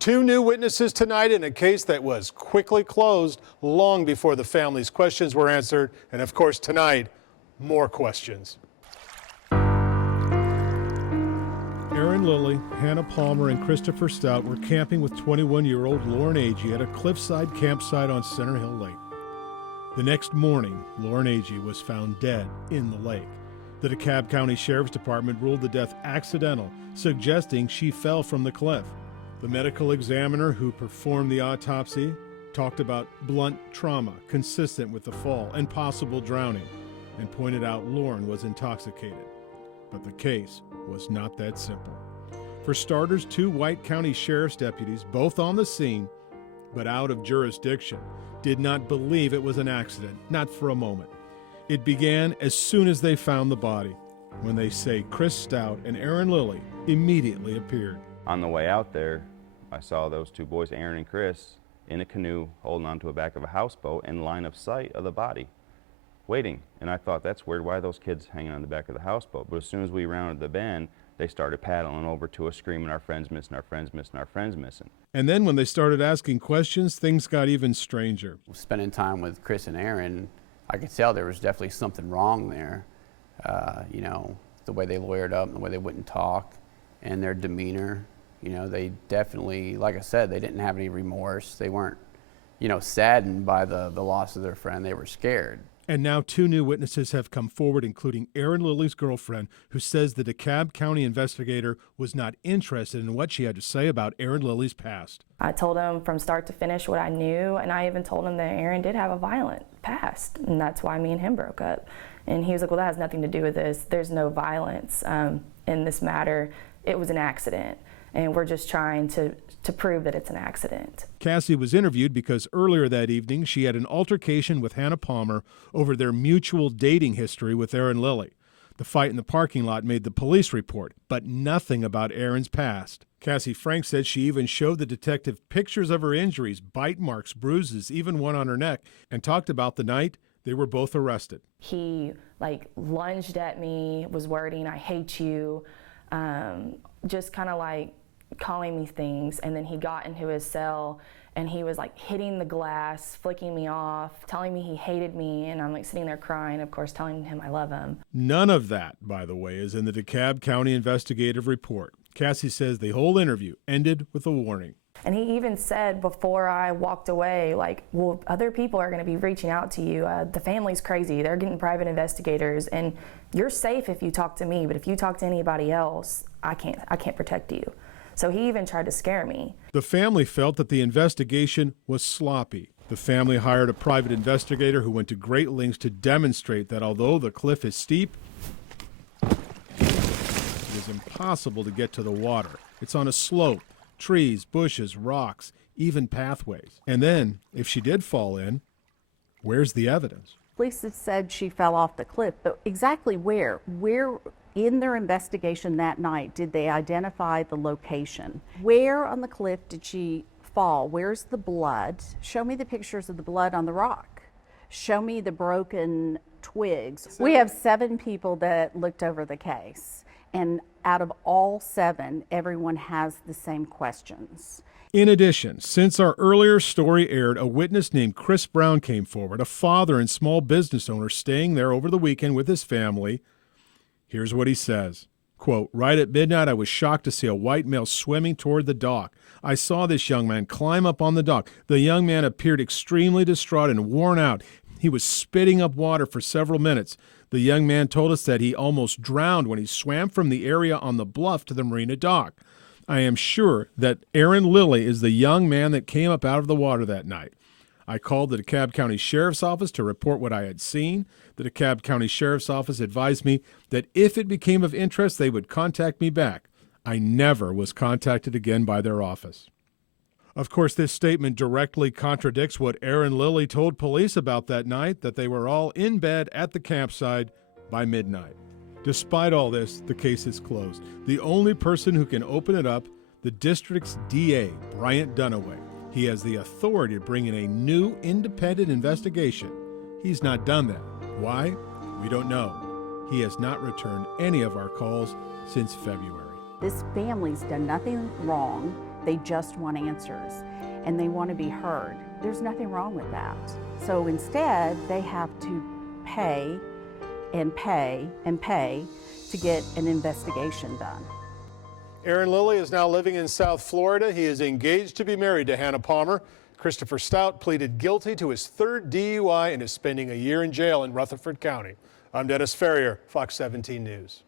Two new witnesses tonight in a case that was quickly closed long before the family's questions were answered. And of course, tonight, more questions. Aaron Lilly, Hannah Palmer, and Christopher Stout were camping with 21-year-old Lauren Agee at a cliffside campsite on Center Hill Lake. The next morning, Lauren Agee was found dead in the lake. The DeKalb County Sheriff's Department ruled the death accidental, suggesting she fell from the cliff. The medical examiner who performed the autopsy talked about blunt trauma consistent with the fall and possible drowning, and pointed out Lauren was intoxicated. But the case was not that simple. For starters, two White County Sheriff's deputies, both on the scene, but out of jurisdiction, did not believe it was an accident, not for a moment. It began as soon as they found the body, when they say Chris Stout and Aaron Lilly immediately appeared. On the way out there, I saw those two boys, Aaron and Chris, in a canoe holding onto the back of a houseboat in line of sight of the body, waiting. And I thought, that's weird, why are those kids hanging on the back of the houseboat? But as soon as we rounded the bend, they started paddling over to us, screaming, our friend's missing, our friend's missing, our friend's missing. And then when they started asking questions, things got even stranger. Spending time with Chris and Aaron, I could tell there was definitely something wrong there. You know, the way they lawyered up and the way they wouldn't talk and their demeanor. You know, they definitely, like I said, they didn't have any remorse. They weren't, you know, saddened by the loss of their friend. They were scared. And now two new witnesses have come forward, including Aaron Lilly's girlfriend, who says the DeKalb County investigator was not interested in what she had to say about Aaron Lilly's past. I told him from start to finish what I knew, and I even told him that Aaron did have a violent past, and that's why me and him broke up. And he was like, well, that has nothing to do with this. There's no violence in this matter. It was an accident. And we're just trying to prove that it's an accident. Cassie was interviewed because earlier that evening she had an altercation with Hannah Palmer over their mutual dating history with Aaron Lilly. The fight in the parking lot made the police report, but nothing about Aaron's past. Cassie Frank said she even showed the detective pictures of her injuries, bite marks, bruises, even one on her neck, and talked about the night they were both arrested. He lunged at me, was wording, I hate you, just kind of calling me things, and then he got into his cell and he was hitting the glass, flicking me off, telling me he hated me, and I'm sitting there crying, of course, telling him I love him. None of that, by the way, is in the DeKalb County investigative report. Cassie says the whole interview ended with a warning. And he even said before I walked away, well, other people are going to be reaching out to you. The family's crazy. They're getting private investigators, and you're safe if you talk to me, but if you talk to anybody else, I can't protect you. So he even tried to scare me. The family felt that the investigation was sloppy. The family hired a private investigator who went to great lengths to demonstrate that although the cliff is steep, it is impossible to get to the water. It's on a slope, trees, bushes, rocks, even pathways. And then, if she did fall in, where's the evidence? Police have said she fell off the cliff, but exactly where? Where in their investigation that night did they identify the location? Where on the cliff did she fall? Where's the blood? Show me the pictures of the blood on the rock. Show me the broken twigs. We have 7 people that looked over the case, and out of all 7, everyone has the same questions. In addition, since our earlier story aired, a witness named Chris Brown came forward, a father and small business owner staying there over the weekend with his family. Here's what he says, quote, right at midnight, I was shocked to see a white male swimming toward the dock. I saw this young man climb up on the dock. The young man appeared extremely distraught and worn out. He was spitting up water for several minutes. The young man told us that he almost drowned when he swam from the area on the bluff to the marina dock. I am sure that Aaron Lilly is the young man that came up out of the water that night. I called the DeKalb County Sheriff's Office to report what I had seen. The DeKalb County Sheriff's Office advised me that if it became of interest, they would contact me back. I never was contacted again by their office. Of course, this statement directly contradicts what Aaron Lilly told police about that night, that they were all in bed at the campsite by midnight. Despite all this, the case is closed. The only person who can open it up, the district's DA, Bryant Dunaway. He has the authority to bring in a new independent investigation. He's not done that. Why? We don't know. He has not returned any of our calls since February. This family's done nothing wrong. They just want answers and they want to be heard. There's nothing wrong with that. So instead, they have to pay and pay and pay to get an investigation done. Aaron Lilly is now living in South Florida. He is engaged to be married to Hannah Palmer. Christopher Stout pleaded guilty to his third DUI and is spending a year in jail in Rutherford County. I'm Dennis Ferrier, Fox 17 News.